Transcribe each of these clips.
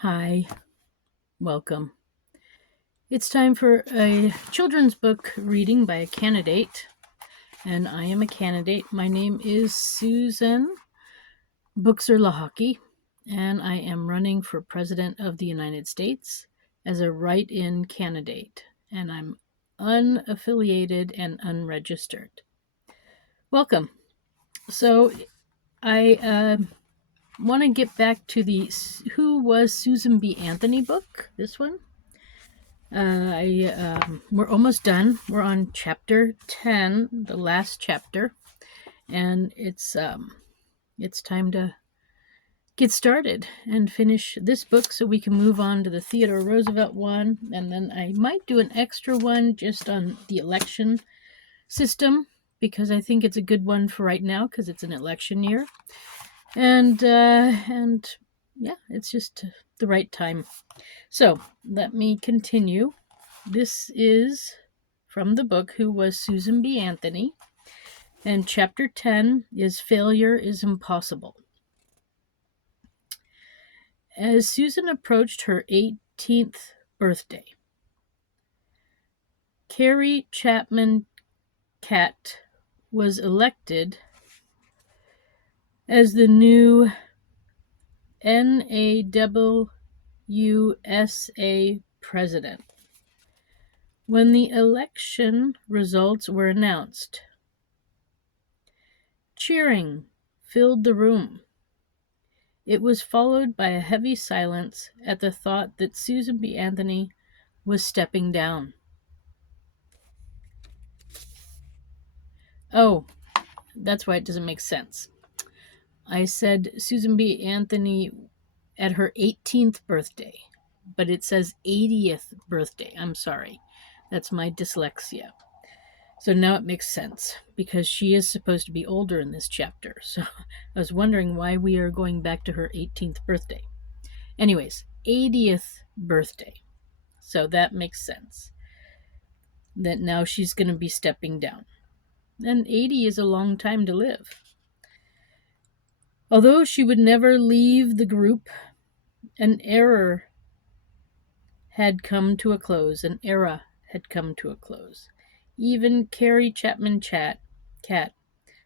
Hi, welcome. It's time for a children's book reading by a candidate, and I am a candidate. My name is Susan Buchser-Lochocki, and I am running for President of the United States as a write-in candidate, and I'm unaffiliated and unregistered. Welcome. So I want to get back to the Who Was Susan B. Anthony book, this one. We're almost done. We're on chapter 10, the last chapter, and it's time to get started and finish this book so we can move on to the Theodore Roosevelt one, and then I might do an extra one just on the election system because I think it's a good one for right now because it's an election year, and yeah, it's just the right time. So let me continue. This is from the book Who Was Susan B. Anthony, and chapter 10 is Failure is Impossible. As Susan approached her 18th birthday, Carrie Chapman Catt was elected as the new NAWSA president. When the election results were announced, cheering filled the room. It was followed by a heavy silence at the thought that Susan B. Anthony was stepping down. Oh, that's why it doesn't make sense. I said Susan B. Anthony at her 18th birthday, but it says 80th birthday. I'm sorry. That's my dyslexia. So now it makes sense because she is supposed to be older in this chapter. So I was wondering why we are going back to her 18th birthday. Anyways, 80th birthday. So that makes sense. That now she's going to be stepping down. And 80 is a long time to live. Although she would never leave the group, an era had come to a close. Even Carrie Chapman Catt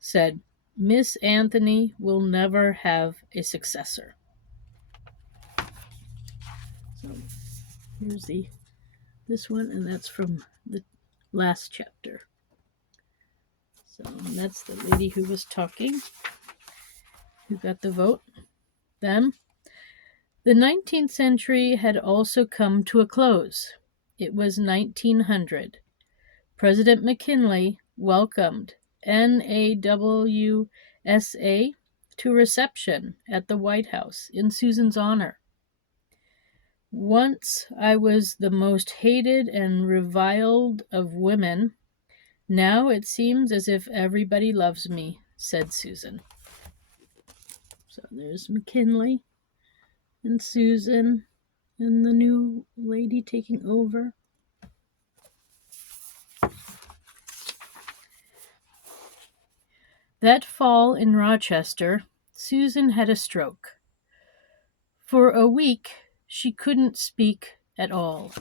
said, Miss Anthony will never have a successor. So here's this one, and that's from the last chapter. So that's the lady who was talking, who got the vote. Them. The 19th century had also come to a close. It was 1900. President McKinley welcomed NAWSA to a reception at the White House in Susan's honor. Once I was the most hated and reviled of women. Now it seems as if everybody loves me, said Susan. So there's McKinley and Susan and the new lady taking over. That fall in Rochester, Susan had a stroke. For a week, she couldn't speak at all.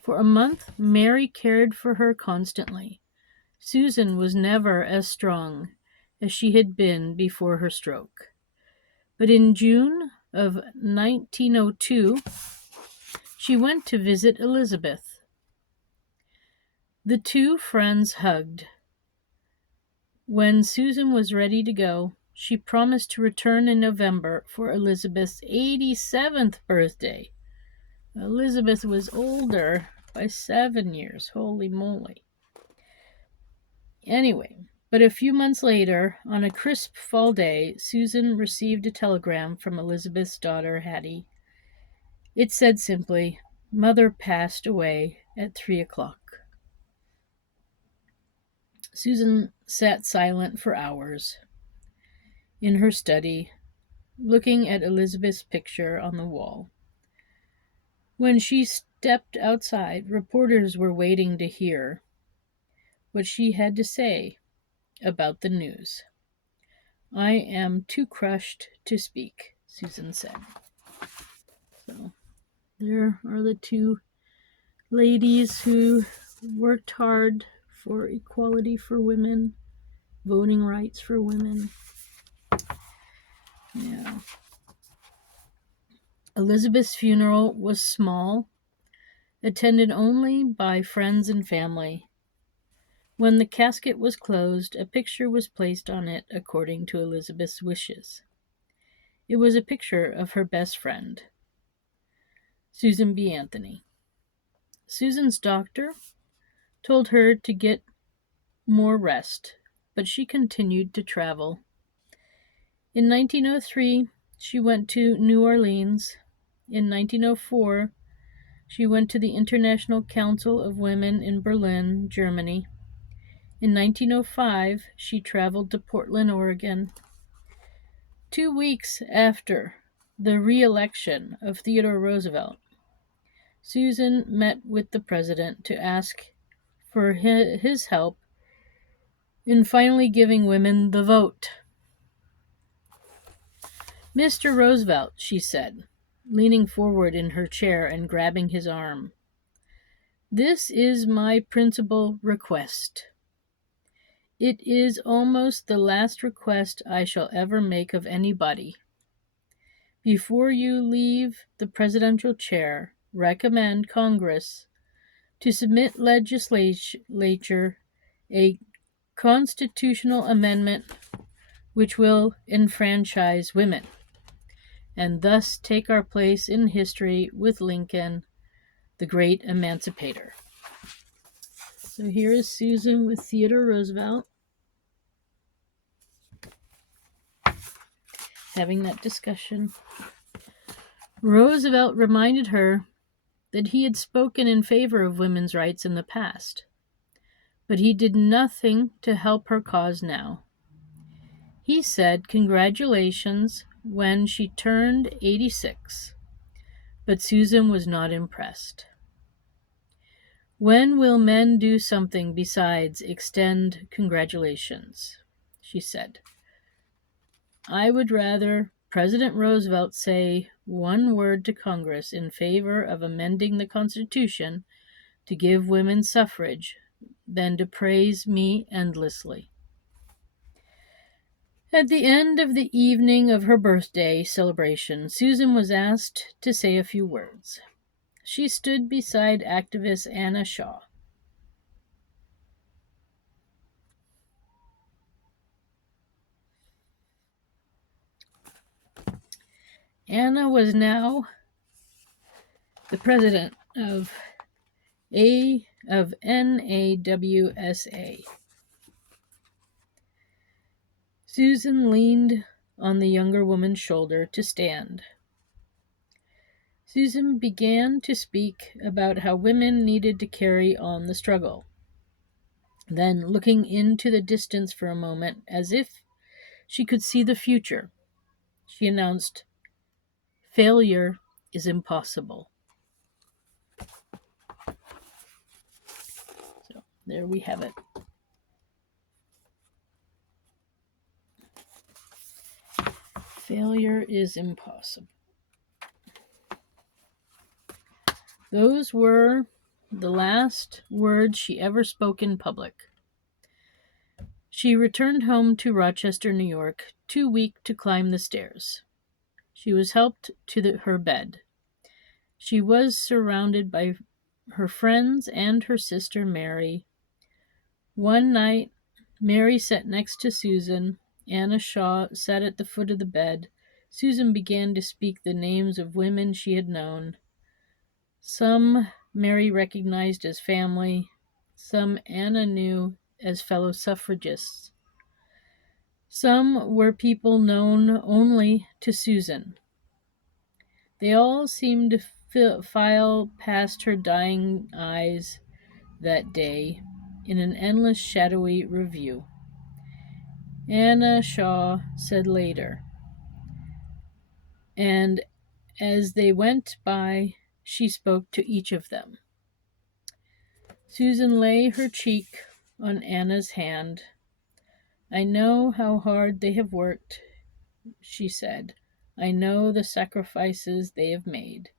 For a month, Mary cared for her constantly. Susan was never as strong as she had been before her stroke. But in June of 1902, she went to visit Elizabeth. The two friends hugged. When Susan was ready to go, she promised to return in November for Elizabeth's 87th birthday. Elizabeth was older by 7 years. Holy moly. Anyway, but a few months later, on a crisp fall day, Susan received a telegram from Elizabeth's daughter, Hattie. It said simply, Mother passed away at 3:00. Susan sat silent for hours in her study, looking at Elizabeth's picture on the wall. When she stepped outside, reporters were waiting to hear what she had to say about the news. I am too crushed to speak, Susan said. So There are the two ladies who worked hard for equality for women, voting rights for women. Yeah. Elizabeth's funeral was small, attended only by friends and family. When the casket was closed, a picture was placed on it according to Elizabeth's wishes. It was a picture of her best friend, Susan B. Anthony. Susan's doctor told her to get more rest, but she continued to travel. In 1903, she went to New Orleans. In 1904, she went to the International Council of Women in Berlin, Germany. In 1905, she traveled to Portland, Oregon. 2 weeks after the re-election of Theodore Roosevelt, Susan met with the president to ask for his help in finally giving women the vote. Mr. Roosevelt, she said, leaning forward in her chair and grabbing his arm, this is my principal request. It is almost the last request I shall ever make of anybody. Before you leave the presidential chair, recommend Congress to submit legislature a constitutional amendment which will enfranchise women, and thus take our place in history with Lincoln, the great emancipator. So here is Susan with Theodore Roosevelt having that discussion. Roosevelt reminded her that he had spoken in favor of women's rights in the past, but he did nothing to help her cause now. He said congratulations when she turned 86, but Susan was not impressed. When will men do something besides extend congratulations? She said. I would rather President Roosevelt say one word to Congress in favor of amending the Constitution to give women suffrage than to praise me endlessly. At the end of the evening of her birthday celebration, Susan was asked to say a few words. She stood beside activist Anna Shaw. Anna was now the president of NAWSA. Susan leaned on the younger woman's shoulder to stand. Susan began to speak about how women needed to carry on the struggle. Then, looking into the distance for a moment, as if she could see the future, she announced, "Failure is impossible." So, there we have it. Failure is impossible. Those were the last words she ever spoke in public. She returned home to Rochester, New York, too weak to climb the stairs. She was helped to her bed. She was surrounded by her friends and her sister Mary. One night, Mary sat next to Susan. Anna Shaw sat at the foot of the bed. Susan began to speak the names of women she had known. Some Mary recognized as family, some Anna knew as fellow suffragists. Some were people known only to Susan. They all seemed to file past her dying eyes that day in an endless shadowy review. Anna Shaw said later, and as they went by, she spoke to each of them. Susan lay her cheek on Anna's hand. I know how hard they have worked, she said. I know the sacrifices they have made.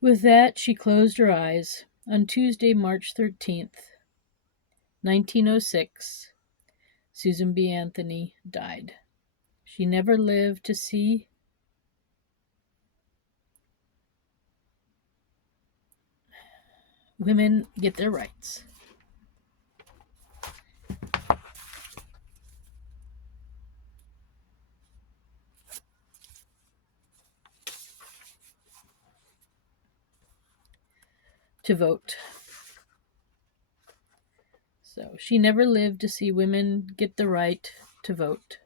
With that, she closed her eyes. On Tuesday, March 13th, 1906, Susan B. Anthony died. She never lived to see women get their rights. To vote. So she never lived to see women get the right to vote.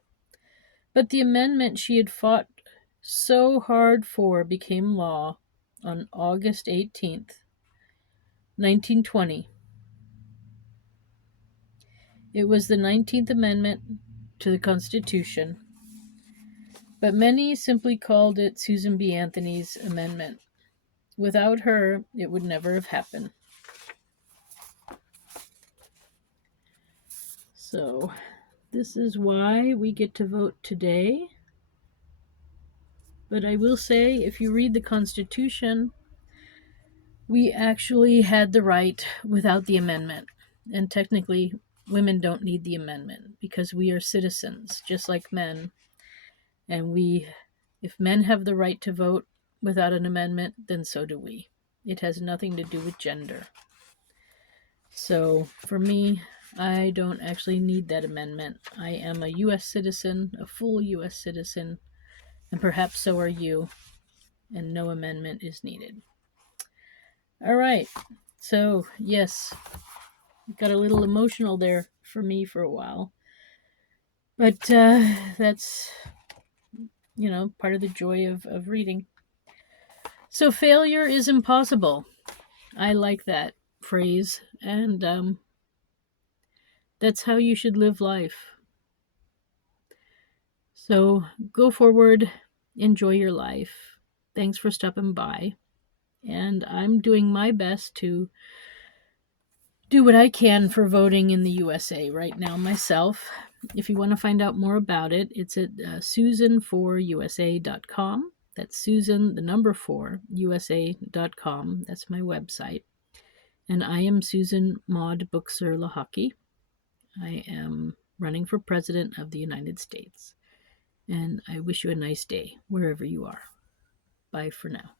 But the amendment she had fought so hard for became law on August 18th, 1920. It was the 19th Amendment to the Constitution, but many simply called it Susan B. Anthony's Amendment. Without her, it would never have happened. So, this is why we get to vote today. But I will say, if you read the Constitution, we actually had the right without the amendment. And technically, women don't need the amendment because we are citizens, just like men. And if men have the right to vote without an amendment, then so do we. It has nothing to do with gender. So for me, I don't actually need that amendment. I am a U.S. citizen, a full U.S. citizen, and perhaps so are you, and no amendment is needed. All right, so yes, it got a little emotional there for me for a while, but that's, part of the joy of reading. So failure is impossible. I like that phrase, and that's how you should live life. So go forward, enjoy your life. Thanks for stopping by. And I'm doing my best to do what I can for voting in the USA right now myself. If you want to find out more about it, it's at susan4usa.com. That's Susan, the number 4, USA.com. That's my website. And I am Susan Maud Buchser-Lochocki. I am running for President of the United States. And I wish you a nice day wherever you are. Bye for now.